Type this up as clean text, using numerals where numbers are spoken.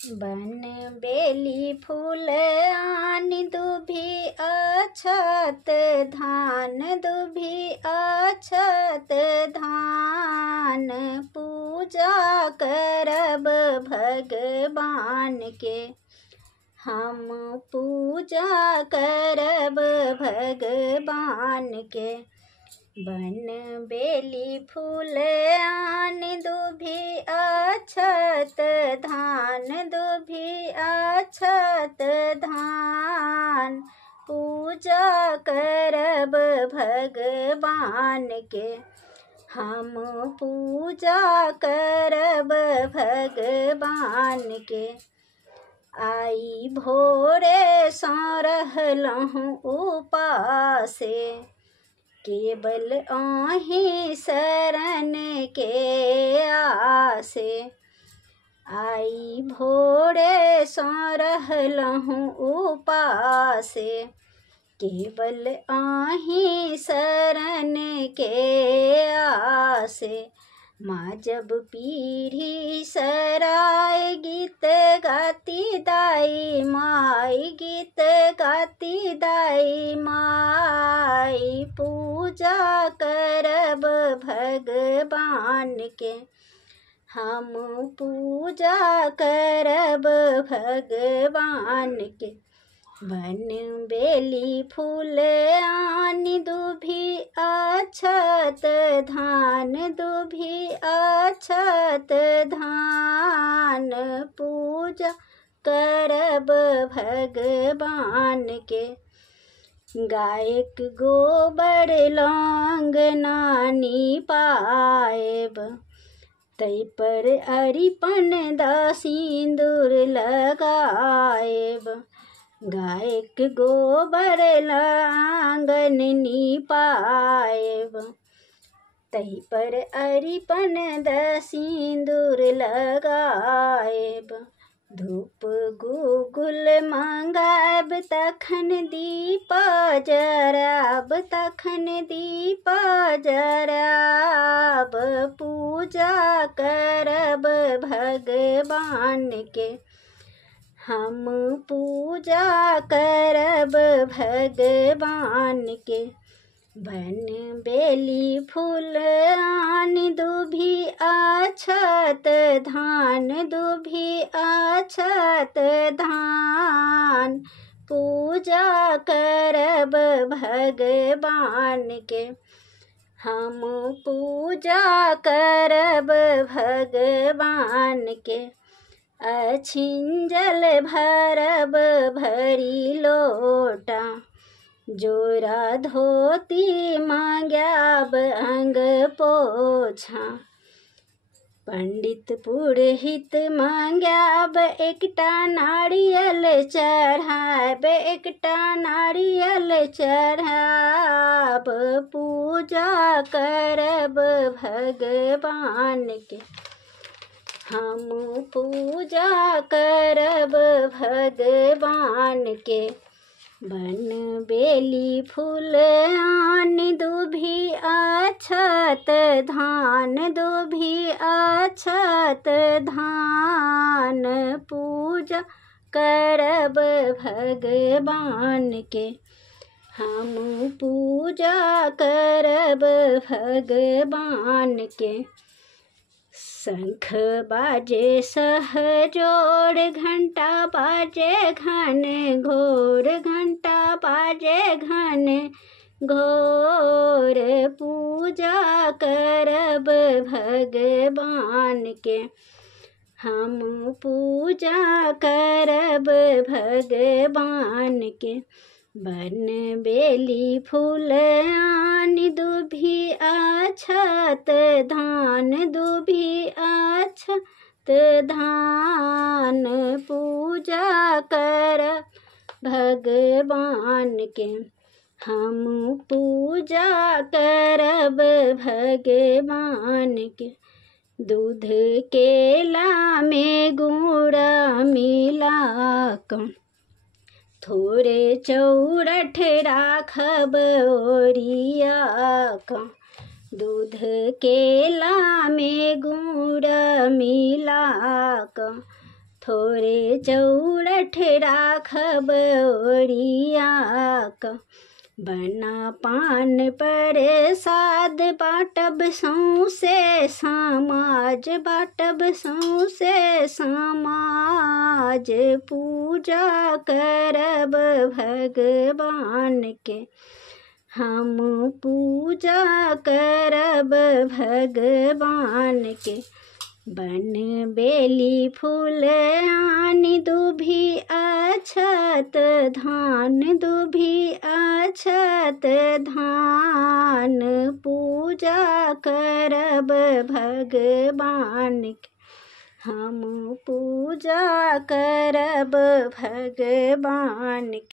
बन बेली फूल आन दुभी अक्षत धान, दुभी अक्षत धान। पूजा करब भगवान के, हम पूजा करब भगवान के। बन बेली फूल आन दुभी अक्षत धान, दुभी अक्षत धान। पूजा करब भगवान के, हम पूजा करब भगवान के। आई भोरे सँ रहलहुँ उपासे, केवल अहीं शरण के आसे। आई भोरे सँ रहलहुँ उपासे, केवल अहीं शरण के आसे। माँ जब पीढ़ी सराय गीत गाती दाई माई, गीत गाती दाई माई। पूजा करब भगवान के, हम पूजा करब भगवान के। बन बेली फूल आन दुभी अक्षत धान, दुभी अक्षत धान। पूजा करब भगवान के। गायक गोबर लौंग नानी पाएब, तै पर अरिपन द सिंदूर लगाएब। गायक गोबर लांगन नीपाएब, तही पर अरिपन द सिंदूर लगाएब। धूप गुगुल मंगाएब, तखन दीप जराब, तखन दीप जराब। पूजा करब भगवान के, हम पूजा करब भगवान के। बन बेली फूल आन दुभी अक्षत धान, दुभी अक्षत धान। पूजा करब भगवान के, हम पूजा करब भगवान के। अछिंजल भरब भरी लोटा, जोरा धोती मांग्याब अंग पोछा। पंडित पुरोहित मांग्याब एकटा नारियल चढ़ाब, एकटा नारियल चढ़ाब। पूजा करब भगवान के, हम पूजा करब भगवान के। बन बेली फूल आन दुभी अक्षत धान, दुभी अक्षत धान। पूजा करब भगवान के, हम पूजा करब भगवान के। शंख बाजे सहजोर, घंटा बाजे घन घोर, घंटा बाजे घन घोर। पूजा करब भगवान के, हम पूजा करब भगवान के। बन बेली फूल आन दुभी अक्षत धान, दुभी अक्षत धान। पूजा करब भगवान के, हम पूजा करब भगवान के। दूध केला में गुड़ मिला क, थोड़े चौरठ राखब ओरिया क। दूध केला में गुड़ मिला क, थोड़े चौरठ राखब ओरिया क बना पान प्रसाद बाटब सौंसे समाज, बाटब सौंसे समाज। पूजा करब भगवान के हम पूजा करब भगवान के। बन बेली फूल आनि दुभी अक्षत धान, दुभी अक्षत धान। पूजा करब भगवान के हम पूजा करब भगवान के।